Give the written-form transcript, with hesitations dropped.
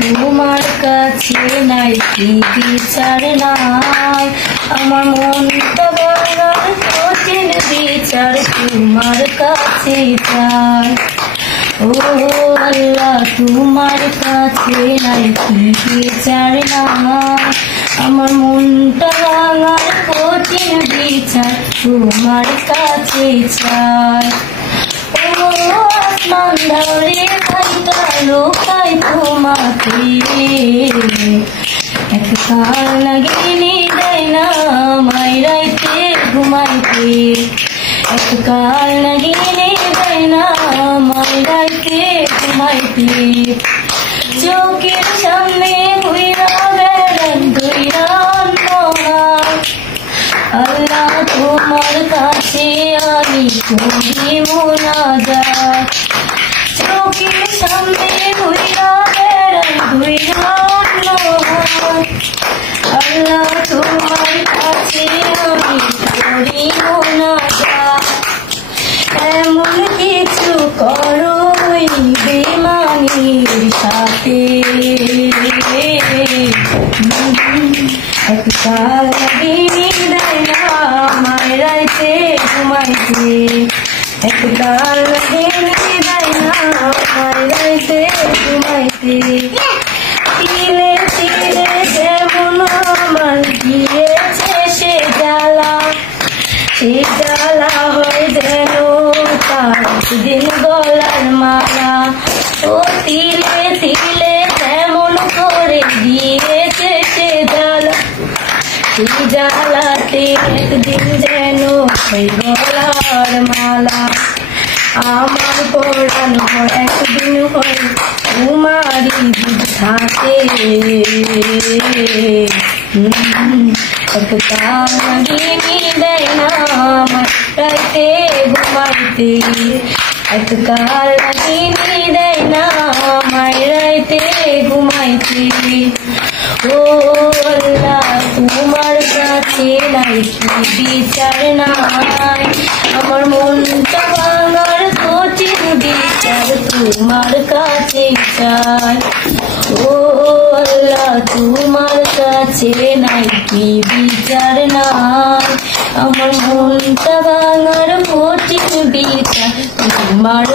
তোমার কাছে নাই কি বিচার নাই, আমার মনটা ভাঙার কঠিন বিচার তোমার কাছে চাই। ও আল্লাহ তোমার কাছে নাই কি বিচার নাই, আমার মনটা ভাঙার কঠিন বিচার তোমার কাছে চাই। ও আসমান ধরে ঘন্টা লোকাই তোমাকে, একবার লাগিনি দেয় না মাইরাইতে ঘুমাইতে, একবার লাগিনি দেয় না মাইরাইতে ঘুমাইতে। চোখের সামনে ঘুইরা বেড়ান ঘুইরা আল্লাহ তোমার কাছে আমি করি মোনাজাত। চোখের সামনে ঘুইরা বেড়াই ঘুইরা আল্লাহ তোমার কাছে আমি করি মোনাজাত। এমন কিছু করো ওই বেমানির সাথে, একবার লাগিনি দেয় না মাইরাইতে ঘুমাইতে, একবার লাগিনি দেয় না মাইরাইতে ঘুমাইতে। তিলে তিলে যেমন আমার গিয়েছে সে জ্বালা, সে জ্বালা হয় যেন তার দিন গলার মালা। ও তিলে তিলে যেমন করে গিয়েছে সে জ্বালা, সেই জ্বালাতে একদিন যেন সেই গলার মালা। আমার পরাণ একদিন হয় তোমারই বুঝাতে, একবার লাগিনি দেয় না মাইরাইতে ঘুমাইতে, একবার লাগিনি দেয় না মাইরাইতে ঘুমাইতে। ও আল্লাহ তোমার কাছে নাই কি বিচার নাই, আমার মনটা ভাঙার কঠিন বিচার তোমার কাছে চাই। ও আল্লাহ তোমার কাছে নাই কি বিচার নাই, আমার মনটা ভাঙার কঠিন বিচার তোমার